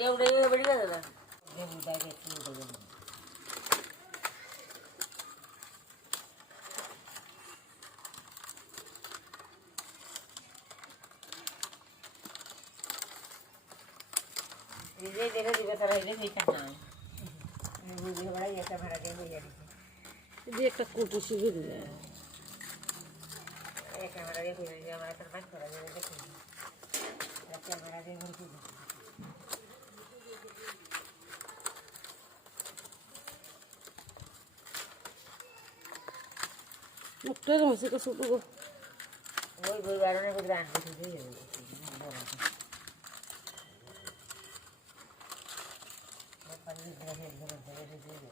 एवढं बडी का दादा घेऊन काय घेतलं विजय दिलं दिवस राहिले मी त्यांना बुझे बडा याचा भराटे बुझाडी ये একটা কোটি শিখে দিলে एक कैमरा देखो ये हमारा सरपंच करा दे देखो ये कैमरा दे घर की মুখটা মাসে তো ছোট গো ওই বারণে কো গ্রান দিতে দিয়ে পানি দিয়ে দিয়ে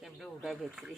केमने उठा घेतली